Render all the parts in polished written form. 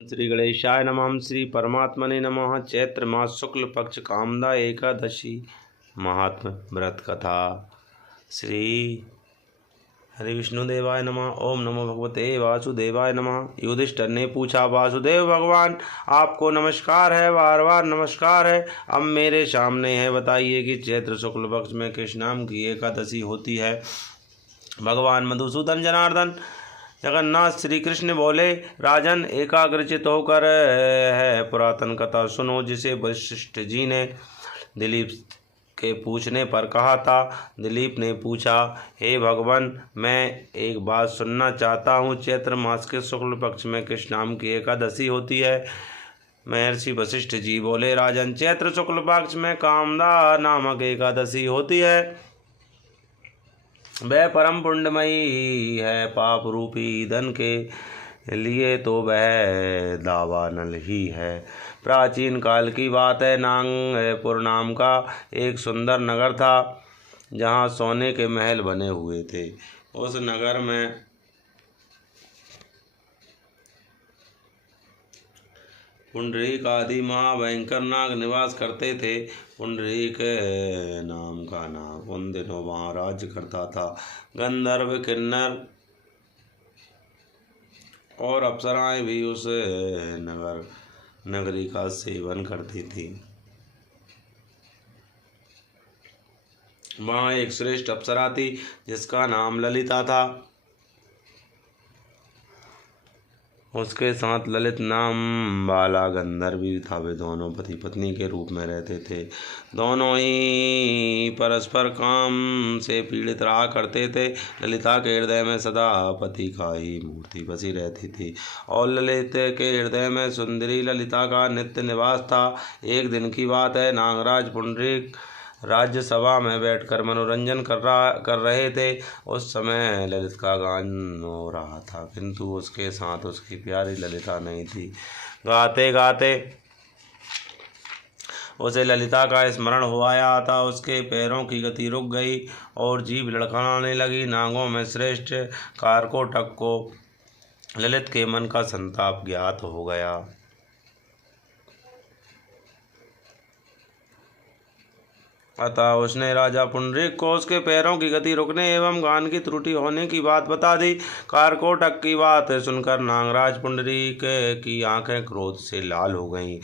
श्री गणेशाय नमः। श्री परमात्मने नमः। चैत्र मास शुक्ल पक्ष कामदा एकादशी महात्म व्रत कथा। श्री हरि विष्णुदेवाय नमः। ओम नमो भगवते वासुदेवाय नमः। युधिष्ठिर ने पूछा, वासुदेव भगवान आपको नमस्कार है, बार बार नमस्कार है। अब मेरे सामने है, बताइए कि चैत्र शुक्ल पक्ष में किस नाम की एकादशी होती है। भगवान मधुसूदन जनार्दन जगन्नाथ श्री कृष्ण बोले, राजन एकाग्रचित होकर है पुरातन कथा सुनो, जिसे वशिष्ठ जी ने दिलीप के पूछने पर कहा था। दिलीप ने पूछा, हे भगवान, मैं एक बात सुनना चाहता हूँ। चैत्र मास के शुक्ल पक्ष में किस नाम की एकादशी होती है। महर्षि वशिष्ठ जी बोले, राजन चैत्र शुक्ल पक्ष में कामदा नामक एकादशी होती है। वह परम पुण्यमयी है। पाप रूपी ईंधन के लिए तो वह दावानल ही है। प्राचीन काल की बात है। नांगपुर नाम का एक सुंदर नगर था, जहाँ सोने के महल बने हुए थे। उस नगर में पुंडरीक आदि महाभयंकर नाग निवास करते थे। पुंडरीक नाम का नाग उन दिनों वहाँ राज्य करता था। गंधर्व, किन्नर और अप्सराएं भी उस नगरी का सेवन करती थी। वहाँ एक श्रेष्ठ अप्सरा थी, जिसका नाम ललिता था। उसके साथ ललित नाम वाला गंधर्व भी था। वे दोनों पति पत्नी के रूप में रहते थे। दोनों ही परस्पर काम से पीड़ित रहा करते थे। ललिता के हृदय में सदा पति का ही मूर्ति बसी रहती थी, और ललित के हृदय में सुंदरी ललिता का नित्य निवास था। एक दिन की बात है। नागराज पुंडरीक राज्यसभा में बैठकर मनोरंजन कर रहे थे। उस समय ललित का गान हो रहा था, किंतु उसके साथ उसकी प्यारी ललिता नहीं थी। गाते गाते उसे ललिता का स्मरण हो आया था। उसके पैरों की गति रुक गई और जीभ लड़खड़ाने लगी। नागों में श्रेष्ठ कारकोटक को ललित के मन का संताप ज्ञात हो गया। अतः उसने राजा पुंडरीक को उसके पैरों की गति रुकने एवं गान की त्रुटि होने की बात बता दी। कारकोटक की बात सुनकर नागराज पुंडरीक की आंखें क्रोध से लाल हो गईं।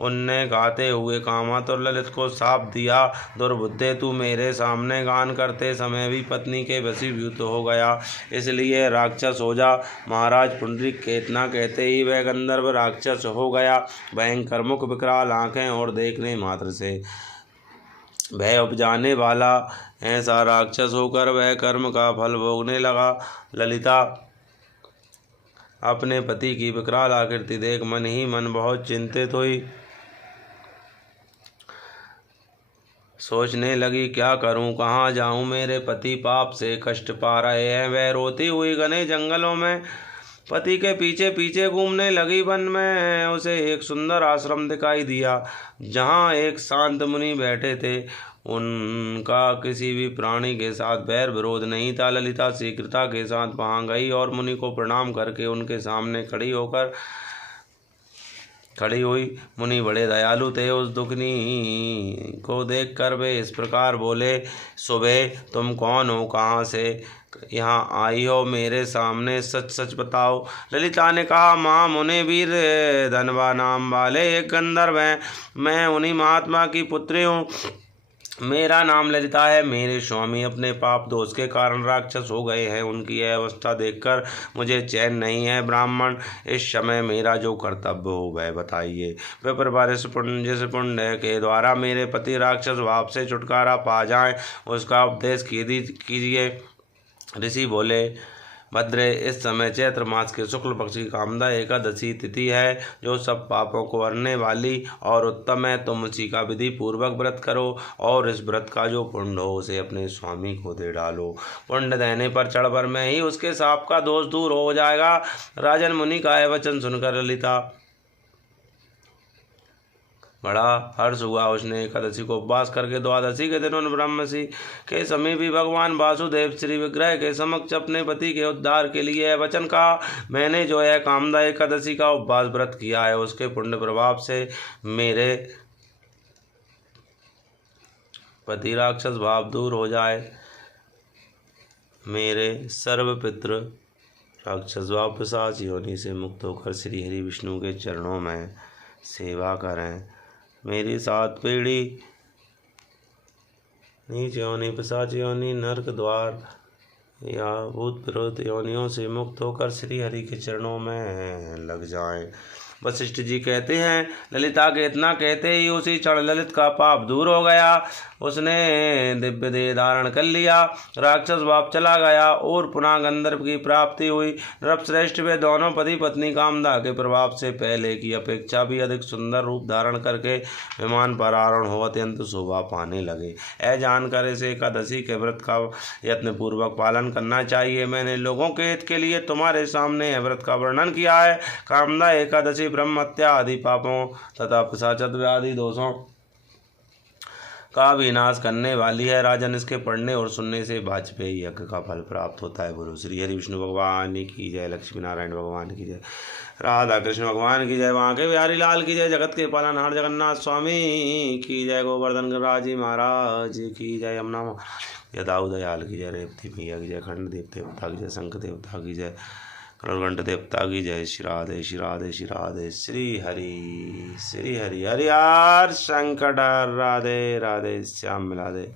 उनने गाते हुए कामातुर ललित को शाप दिया, दुर्बुद्धे, तू मेरे सामने गान करते समय भी पत्नी के वशीभूत हो गया, इसलिए राक्षस हो जा। महाराज पुंडरीक के इतना कहते ही वह गंधर्व राक्षस हो गया। भयंकर मुख, विकराल आंखें और देखने मात्र से भय उपजाने वाला ऐसा राक्षस होकर वह कर्म का फल भोगने लगा। ललिता अपने पति की विकराल आकृति देख मन ही मन बहुत चिंतित हुई। सोचने लगी, क्या करूं, कहाँ जाऊं, मेरे पति पाप से कष्ट पा रहे हैं। वह रोती हुई घने जंगलों में पति के पीछे पीछे घूमने लगी। वन में उसे एक सुंदर आश्रम दिखाई दिया, जहाँ एक शांत मुनि बैठे थे। उनका किसी भी प्राणी के साथ बैर विरोध नहीं था। ललिता शीघ्रता के साथ वहाँ गई और मुनि को प्रणाम करके उनके सामने खड़ी हुई। मुनि बड़े दयालु थे। उस दुखनी को देखकर वे इस प्रकार बोले, सुबह, तुम कौन हो, कहाँ से यहाँ आई हो, मेरे सामने सच सच बताओ। ललिता ने कहा, माँ, मुनि वीर धनवा नाम वाले एक गंधर्व हैं। मैं उन्हीं महात्मा की पुत्री हूँ। मेरा नाम ललिता है। मेरे स्वामी अपने पाप दोष के कारण राक्षस हो गए हैं। उनकी यह अवस्था देखकर मुझे चैन नहीं है। ब्राह्मण, इस समय मेरा जो कर्तव्य हो वह बताइए। विप्रवर जिस पुण्य के द्वारा मेरे पति राक्षस भाव से छुटकारा पा जाएं, उसका उपदेश कीजिए। ऋषि बोले, भद्रे, इस समय चैत्र मास के शुक्ल पक्ष की कामदा एकादशी तिथि है, जो सब पापों को हरने वाली और उत्तम है। तुम उसी का विधि पूर्वक व्रत करो और इस व्रत का जो पुण्य हो उसे अपने स्वामी को दे डालो। पुण्य देने पर क्षण भर में ही उसके शाप का दोष दूर हो जाएगा। राजन मुनि का यह वचन सुनकर ललिता बड़ा हर्ष हुआ। उसने एकादशी को उपवास करके द्वादशी के दिन उन ब्रह्मषि के समीप ही भगवान वासुदेव श्री विग्रह के समक्ष अपने पति के उद्धार के लिए वचन कहा, मैंने जो है कामदा एकादशी का उपवास व्रत किया है, उसके पुण्य प्रभाव से मेरे पति राक्षस भाव दूर हो जाए, मेरे सर्व पितृ राक्षस भाव पिशाच योनि से मुक्त होकर श्री हरि विष्णु के चरणों में सेवा करें, मेरी 7 पीढ़ी नीच योनि, पिशाच योनि, नरक द्वार या भूत प्रेत योनियों से मुक्त होकर श्री हरि के चरणों में लग जाएं। वशिष्ठ जी कहते हैं, ललिता के इतना कहते ही उसी क्षण ललित का पाप दूर हो गया, उसने दिव्य देह धारण कर लिया, राक्षस भाव चला गया और पुनः गंधर्व की प्राप्ति हुई। नृपश्रेष्ठ वे दोनों पति पत्नी कामदा के प्रभाव से पहले की अपेक्षा भी अधिक सुंदर रूप धारण करके विमान पर आरोहण हो अत्यंत शोभा पाने लगे। यह जानकर इस एकादशी के व्रत का यत्न पूर्वक पालन करना चाहिए। मैंने लोगों के हित के लिए तुम्हारे सामने यह व्रत का वर्णन किया है। कामदा एकादशी ब्रह्म हत्या आदि पापों तथा पिशाचत्व आदि दोषों का विनाश करने वाली है। राजन, इसके पढ़ने और सुनने से वाजपेयी यज्ञ का फल प्राप्त होता है। बोलो श्री हरि विष्णु भगवान की जय, लक्ष्मी नारायण भगवान की जय, राधा कृष्ण भगवान की जय, वहाँ के बिहारी लाल की जय, जगत के पालनहार जगन्नाथ स्वामी की जय, गोवर्धन गिरिराज जी महाराज की जय, यमुना दाऊ दयाल की जय, रेवती मैया की जय, खंड देवता की जय, शंख देवता की जय, करुणघंट देवता की जय। श्री राधे श्री राधे श्री राधे श्री हरि हरि हर शंकर राधे राधे श्याम मिला दे।